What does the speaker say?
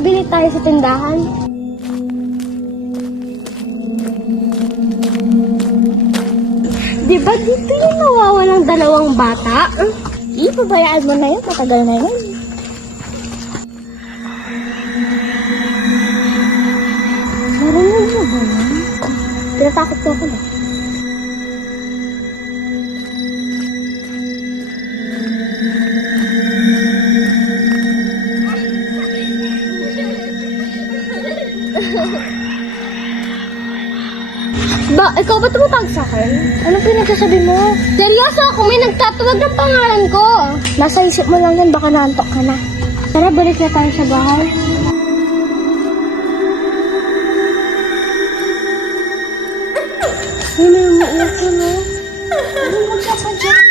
bili tayo sa tindahan. Diba dito yung nawawalang dalawang bata? Ipabayaan mo na yun, matagal na yun. Marunong mo ba yan? Pinatakot ko ako na. Ba, ikaw ba tumutawag sa akin? Anong pinagsasabi mo? Seryoso ako, may nagtatuwag ng pangalan ko. Nasa isip mo lang yan, baka naantok ka na. Tara, balik na tayo sa bahay. Sino yung maiyak ko, no? Ano magkasadya?